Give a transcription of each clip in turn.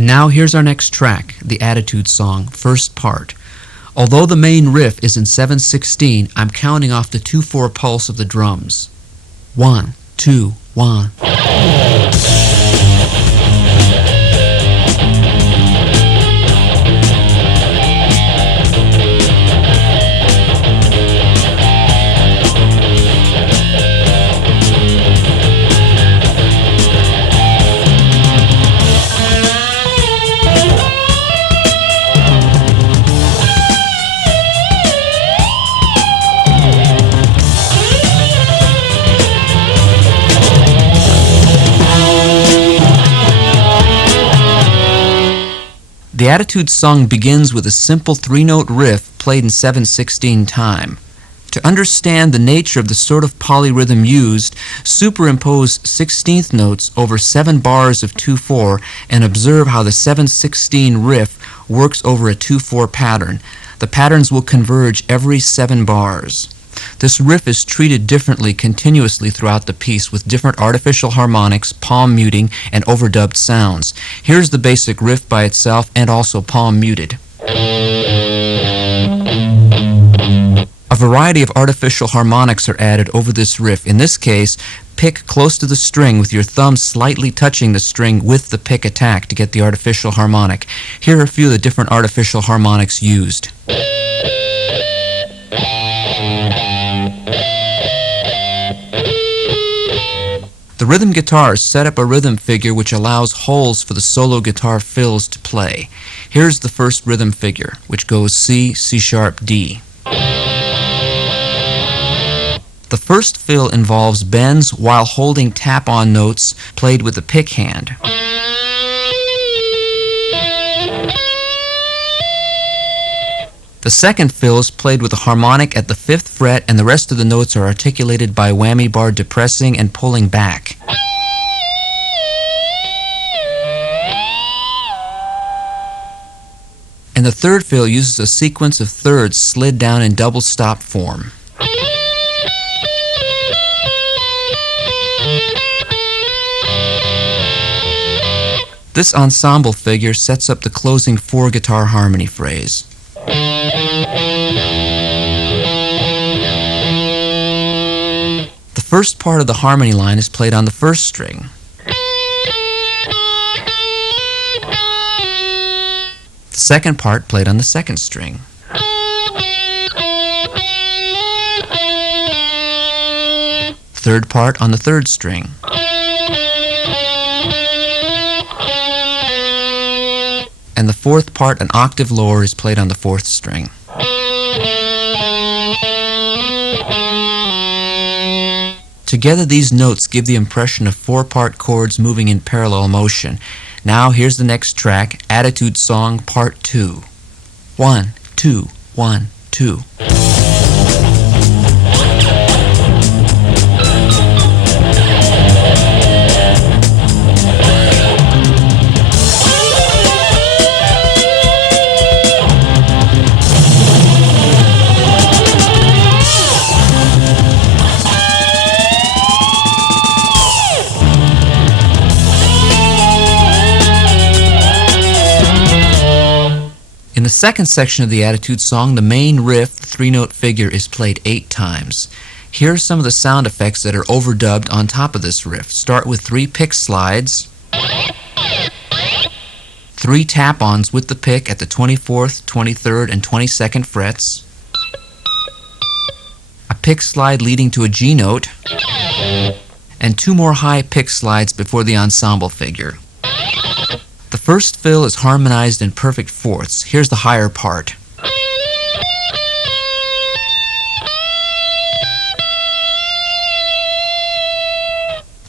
And now here's our next track, the Attitude Song, first part. Although the main riff is in 7/16, I'm counting off the 2/4 pulse of the drums. 1, 2, 1. The Attitude Song begins with a simple 3-note riff played in 7/16 time. To understand the nature of the sort of polyrhythm used, superimpose 16th notes over 7 bars of 2/4 and observe how the 7/16 riff works over a 2/4 pattern. The patterns will converge every 7 bars. This riff is treated differently continuously throughout the piece with different artificial harmonics, palm muting, and overdubbed sounds. Here's the basic riff by itself and also palm muted. A variety of artificial harmonics are added over this riff. In this case, pick close to the string with your thumb slightly touching the string with the pick attack to get the artificial harmonic. Here are a few of the different artificial harmonics used. The rhythm guitars set up a rhythm figure which allows holes for the solo guitar fills to play. Here's the first rhythm figure, which goes C, C sharp, D. The first fill involves bends while holding tap-on notes played with the pick hand. The second fill is played with a harmonic at the 5th fret, and the rest of the notes are articulated by whammy bar depressing and pulling back. And the third fill uses a sequence of thirds slid down in double stop form. This ensemble figure sets up the closing 4-guitar harmony phrase. The first part of the harmony line is played on the first string. The second part played on the second string. Third part on the third string. And the fourth part, an octave lower, is played on the 4th string. Together these notes give the impression of 4-part chords moving in parallel motion. Now here's the next track, Attitude Song Part 2. 1, 2, 1, 2. In the second section of the Attitude Song, the main riff, the 3-note figure, is played 8 times. Here are some of the sound effects that are overdubbed on top of this riff. Start with 3 pick slides, 3 tap-ons with the pick at the 24th, 23rd, and 22nd frets, a pick slide leading to a G note, and 2 more high pick slides before the ensemble figure. The first fill is harmonized in perfect fourths. Here's the higher part.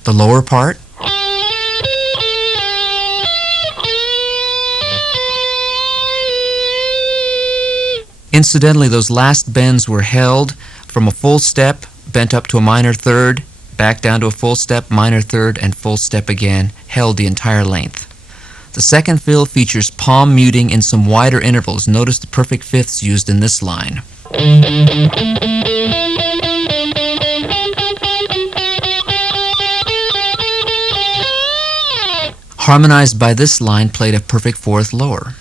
The lower part. Incidentally, those last bends were held from a full step, bent up to a minor third, back down to a full step, minor third, and full step again, held the entire length. The second fill features palm muting in some wider intervals. Notice the perfect fifths used in this line. harmonized by this line played a perfect fourth lower.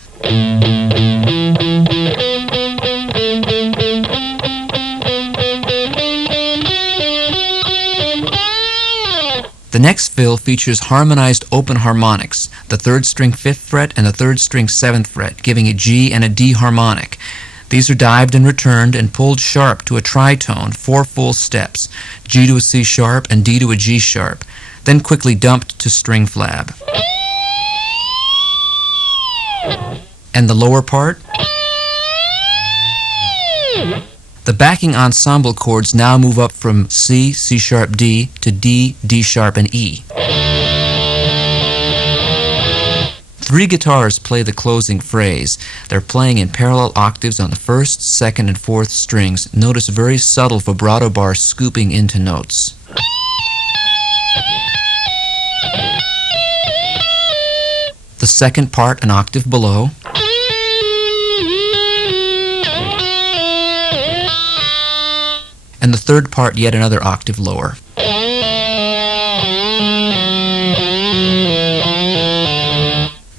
The next fill features harmonized open harmonics, the 3rd string 5th fret and the 3rd string 7th fret, giving a G and a D harmonic. These are dived and returned and pulled sharp to a tritone, 4 full steps, G to a C sharp and D to a G sharp, then quickly dumped to string flab. And the lower part? The backing ensemble chords now move up from C, C sharp, D to D, D sharp, and E. 3 guitars play the closing phrase. They're playing in parallel octaves on the 1st, 2nd, and 4th strings. Notice very subtle vibrato bars scooping into notes. The second part an octave below. And the third part yet another octave lower.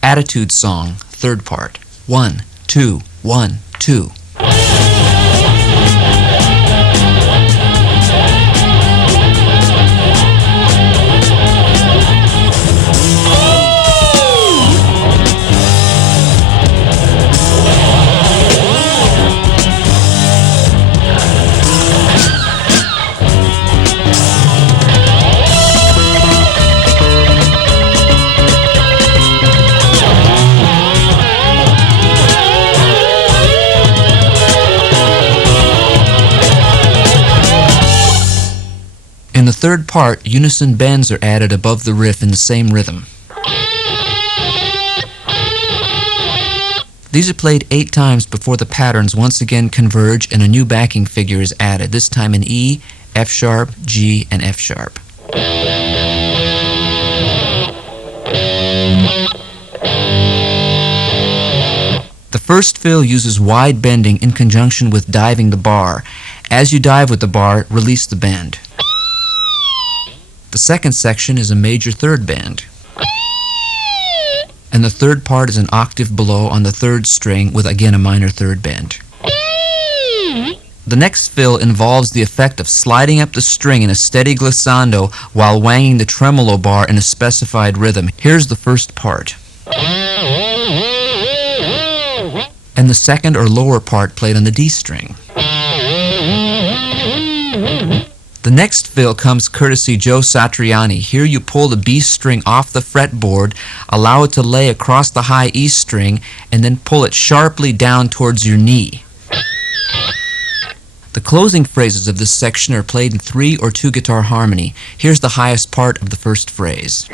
Attitude song, third part. 1, 2, 1, 2. In the third part, unison bends are added above the riff in the same rhythm. These are played 8 times before the patterns once again converge and a new backing figure is added, this time in E, F sharp, G, and F sharp. The first fill uses wide bending in conjunction with diving the bar. As you dive with the bar, release the bend. The second section is a major third bend. And the third part is an octave below on the 3rd string with again a minor third bend. The next fill involves the effect of sliding up the string in a steady glissando while wanging the tremolo bar in a specified rhythm. Here's the first part. And the second or lower part played on the D string. The next fill comes courtesy Joe Satriani. Here you pull the B string off the fretboard, allow it to lay across the high E string, and then pull it sharply down towards your knee. The closing phrases of this section are played in 3 or 2 guitar harmony. Here's the highest part of the first phrase.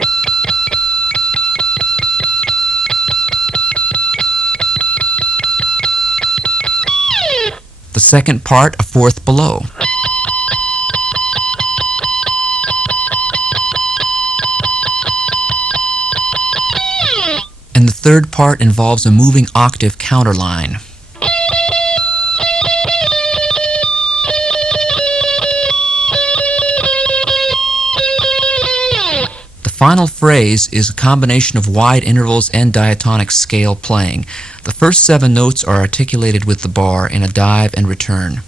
The second part, a 4th below. And the third part involves a moving octave counterline. The final phrase is a combination of wide intervals and diatonic scale playing. The first 7 notes are articulated with the bar in a dive and return.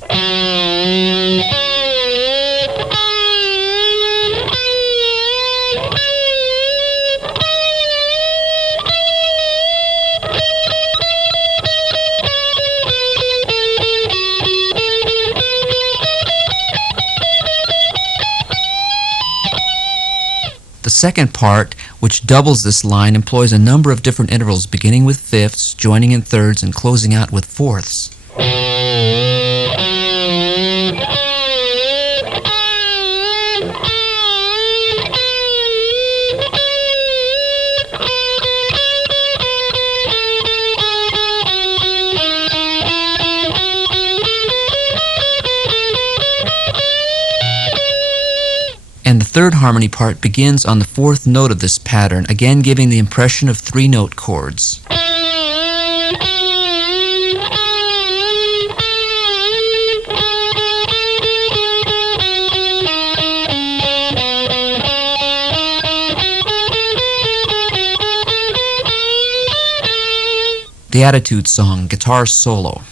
The second part, which doubles this line, employs a number of different intervals, beginning with fifths, joining in thirds, and closing out with fourths. And the third harmony part begins on the 4th note of this pattern, again giving the impression of 3-note chords. The Attitude Song, Guitar Solo.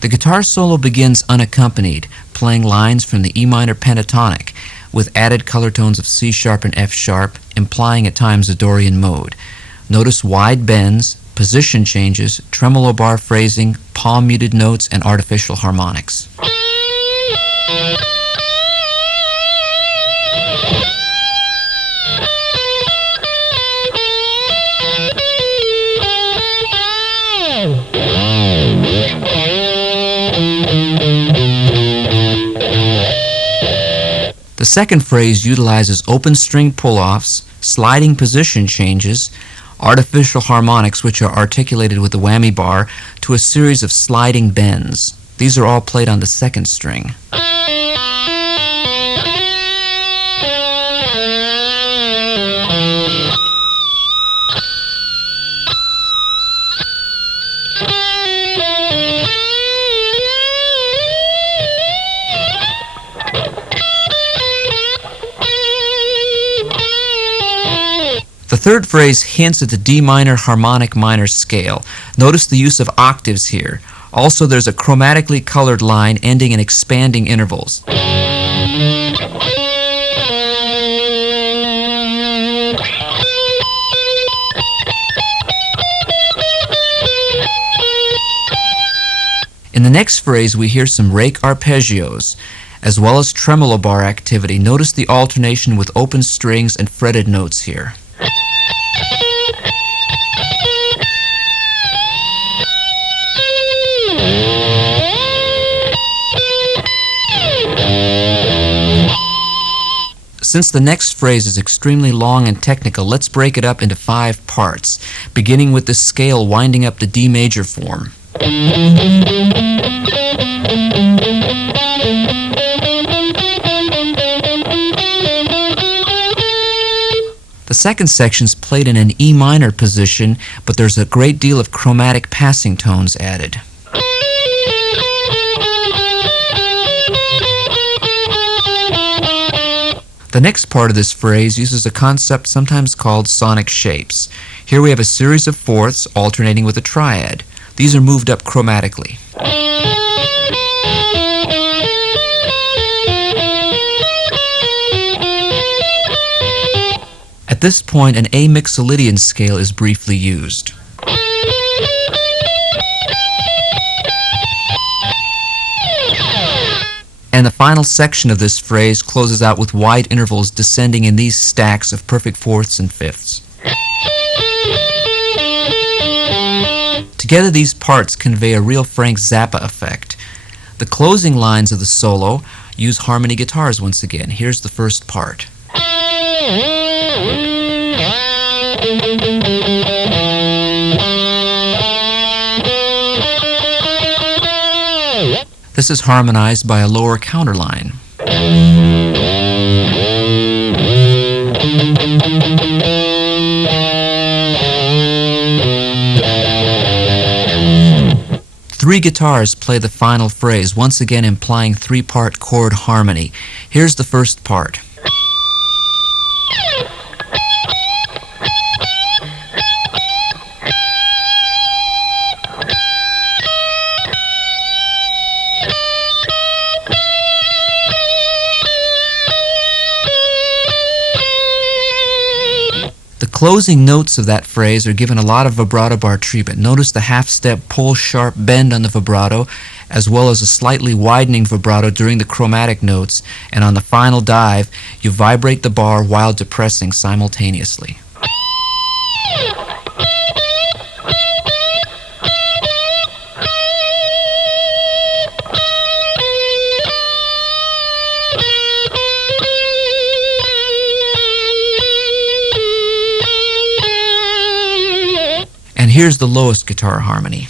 The guitar solo begins unaccompanied, playing lines from the E minor pentatonic, with added color tones of C sharp and F sharp, implying at times a Dorian mode. Notice wide bends, position changes, tremolo bar phrasing, palm muted notes, and artificial harmonics. The second phrase utilizes open string pull-offs, sliding position changes, artificial harmonics which are articulated with the whammy bar, to a series of sliding bends. These are all played on the second string. The third phrase hints at the D minor harmonic minor scale. Notice the use of octaves here. Also, there's a chromatically colored line ending in expanding intervals. In the next phrase, we hear some rake arpeggios, as well as tremolo bar activity. Notice the alternation with open strings and fretted notes here. Since the next phrase is extremely long and technical, let's break it up into 5 parts, beginning with the scale winding up the D major form. The second section is played in an E minor position, but there's a great deal of chromatic passing tones added. The next part of this phrase uses a concept sometimes called sonic shapes. Here we have a series of fourths alternating with a triad. These are moved up chromatically. At this point, an A mixolydian scale is briefly used. And the final section of this phrase closes out with wide intervals descending in these stacks of perfect fourths and fifths. Together these parts convey a real Frank Zappa effect. The closing lines of the solo use harmony guitars once again. Here's the first part. This is harmonized by a lower counterline. Three guitars play the final phrase, once again implying 3-part chord harmony. Here's the first part. The closing notes of that phrase are given a lot of vibrato bar treatment. Notice the half-step pull sharp bend on the vibrato, as well as a slightly widening vibrato during the chromatic notes, and on the final dive, you vibrate the bar while depressing simultaneously. And here's the lowest guitar harmony.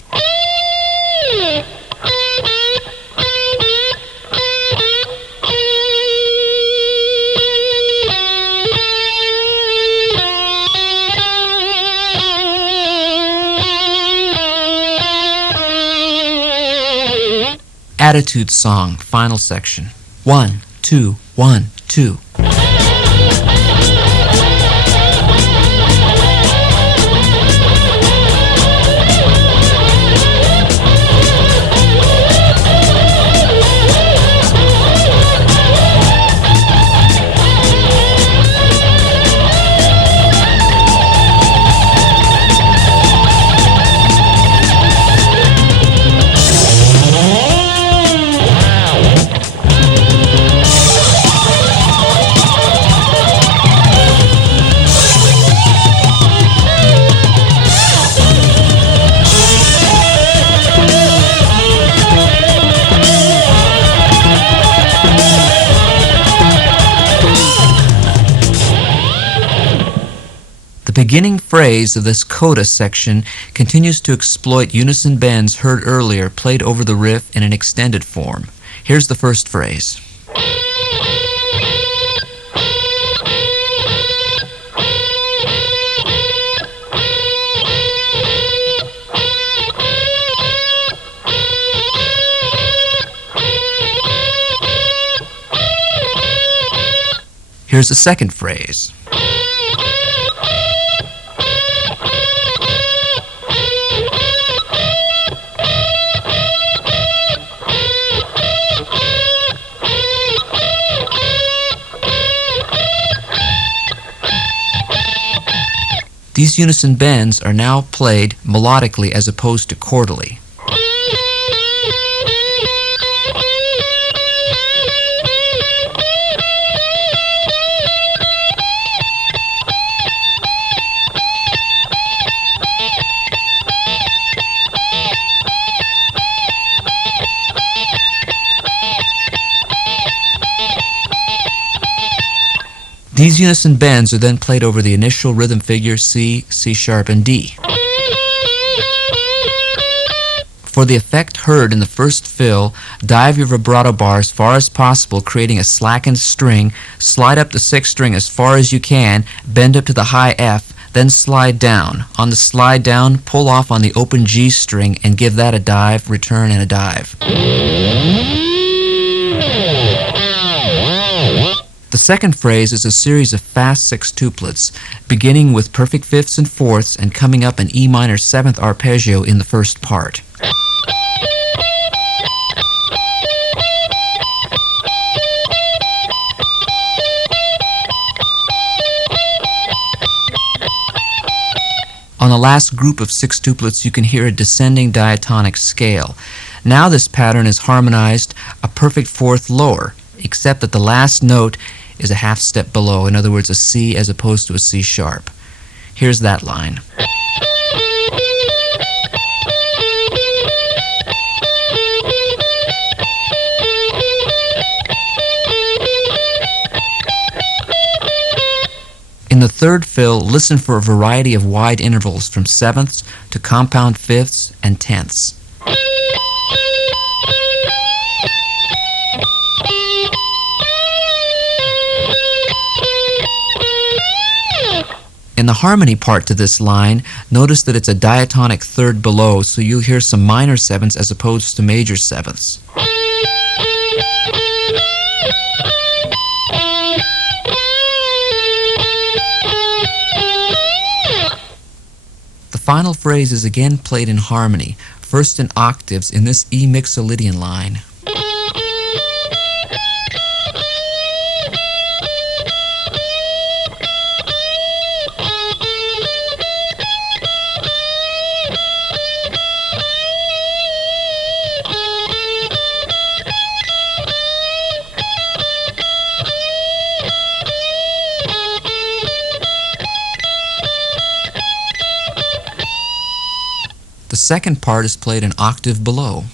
Attitude song, final section. 1, 2, 1, 2. The beginning phrase of this coda section continues to exploit unison bends heard earlier played over the riff in an extended form. Here's the first phrase. Here's the second phrase. These unison bends are now played melodically as opposed to chordally. These unison bends are then played over the initial rhythm figure C, C sharp, and D. For the effect heard in the first fill, dive your vibrato bar as far as possible, creating a slackened string, slide up the sixth string as far as you can, bend up to the high F, then slide down. On the slide down, pull off on the open G string and give that a dive, return, and a dive. The second phrase is a series of fast sextuplets, beginning with perfect fifths and fourths and coming up an E minor seventh arpeggio in the first part. On the last group of sextuplets, you can hear a descending diatonic scale. Now this pattern is harmonized a perfect fourth lower, except that the last note is a half step below, in other words, a C as opposed to a C sharp. Here's that line. In the third fill, listen for a variety of wide intervals from sevenths to compound fifths and tenths. In the harmony part to this line, notice that it's a diatonic third below, so you'll hear some minor sevenths as opposed to major sevenths. The final phrase is again played in harmony, first in octaves in this E mixolydian line. second part is played an octave below.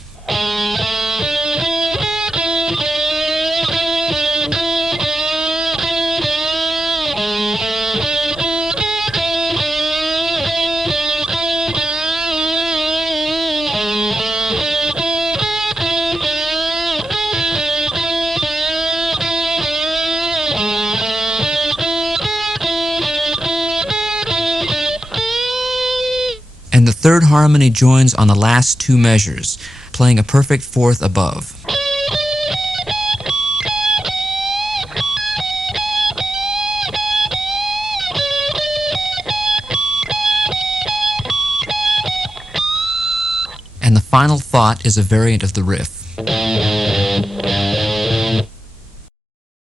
And the third harmony joins on the last two measures, playing a perfect fourth above. And the final thought is a variant of the riff.